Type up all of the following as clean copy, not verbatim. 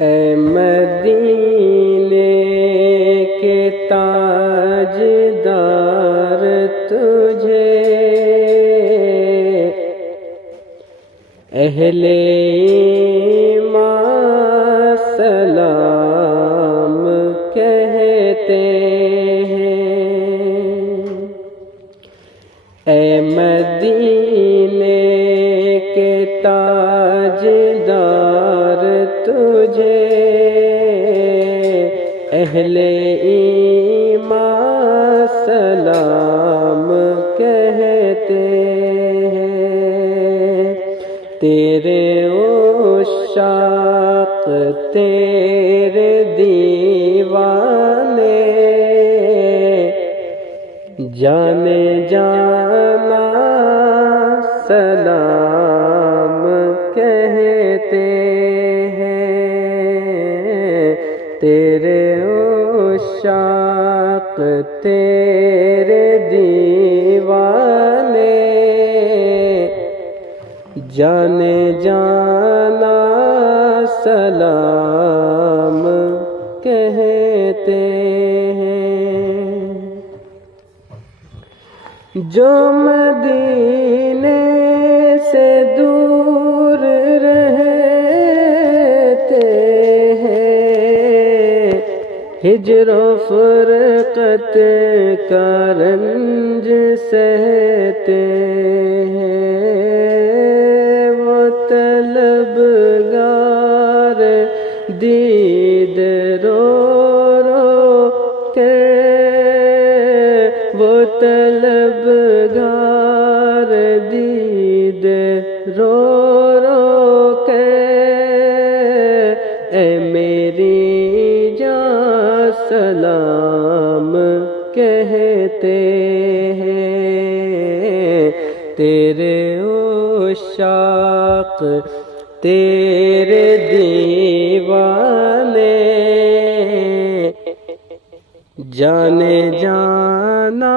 اے مدینے کے تاجدار تجھے اہل ایمان سلام کہتے ہیں۔ اے مدینے کے تاجدار تجھے اہل ایمان سلام کہتے ہیں۔ تیرے عشاق تیرے دیوانے جانے جانا سلام کہتے ہیں۔ تیرے عشاق تیرے دیوانے جانے جانا سلام کہتے ہیں۔ جو مدینے سے دور رہتے ہیں ہجر و فرقت کا رنج سہتے ہیں۔ وہ طلبگار دید رو رو کے وہ طلبگار دید رو رو کے اے میری جان سلام کہتے ہیں۔ تیرے عشاق تیرے دیوانے جانے جانا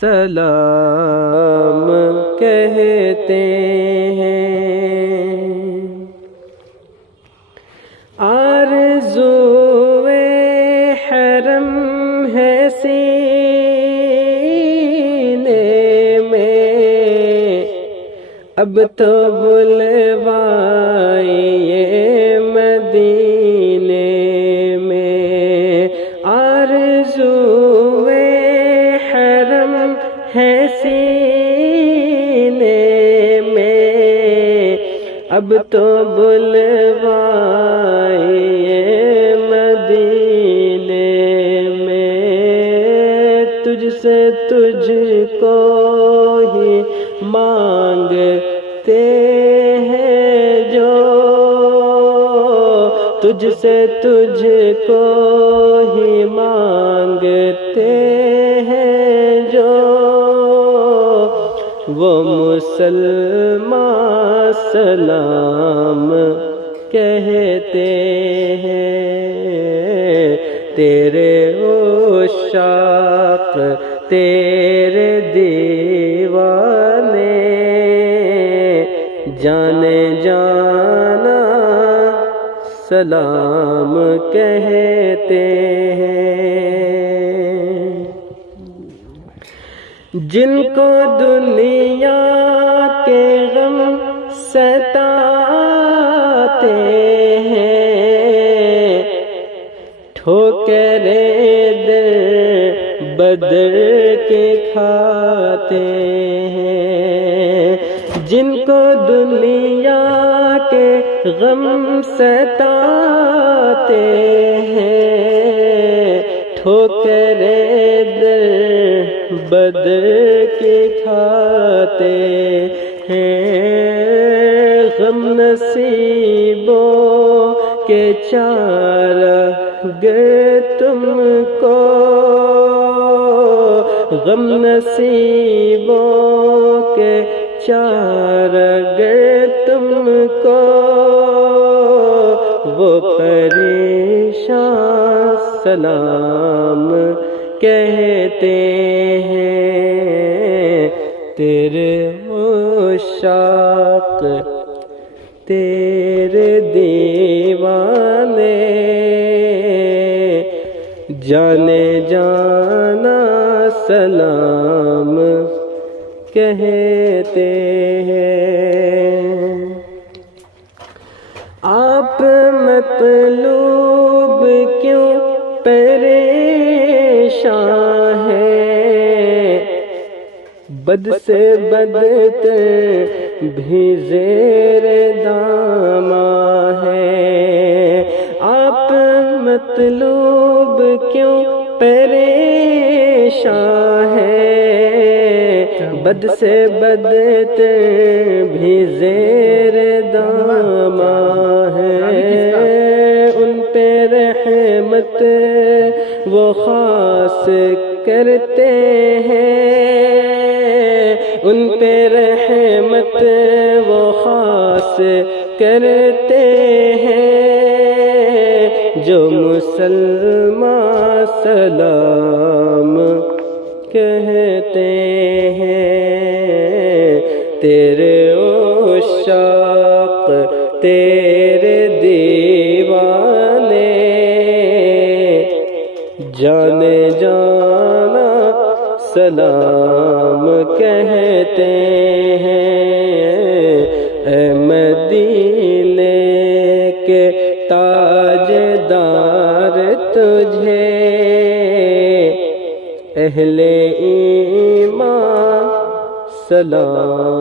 سلام کہتے ہیں۔ آرزوئے حرم ہے سینے میں اب تو بلوائیے مدینے میں۔ آرزوئے حرم ہے سینے میں اب تو بلوائیے مدینے میں۔ تجھ سے تجھ کو ہی مانگتے ہیں جو تجھ سے تجھ کو ہی مانگتے ہیں جو وہ مسلمان سلام کہتے ہیں۔ تیرے عشاق تیرے دیوانے جانے جانا سلام کہتے ہیں۔ جن کو دنیا کے غم ستاتے ہیں ٹھوکریں در بدر کے کھاتے ہیں۔ جن کو دنیا کے غم ستاتے ہیں ٹھوکریں در بدر کے کھاتے ہیں۔ غم نصیبوں کے چارگر تم کو غم نصیبوں کے چارگر تم کو وہ پریشان سلام کہتے ہیں۔ تیرے عشاق تیرے دیوانے جانے جانا سلام کہتے ہیں۔ آپ مطلوب کیوں پریشان ہیں، بد سے بدتر بھی زیر داماں ہے۔ آپ مطلوب کیوں پریشان ہیں، بد سے بدتر بھی زیر داماں ہے۔ ان پہ رحمت وہ خاص کرتے ہیں، ان پہ رحمت وہ خاص کرتے ہیں۔ جو مسلمان سلام کہتے ہیں، تیرے عشاق تیرے دیوانے جانے جانا سلام کہتے ہیں۔ اے مدینے کے تاجدار تجھے اہل ایمان سلام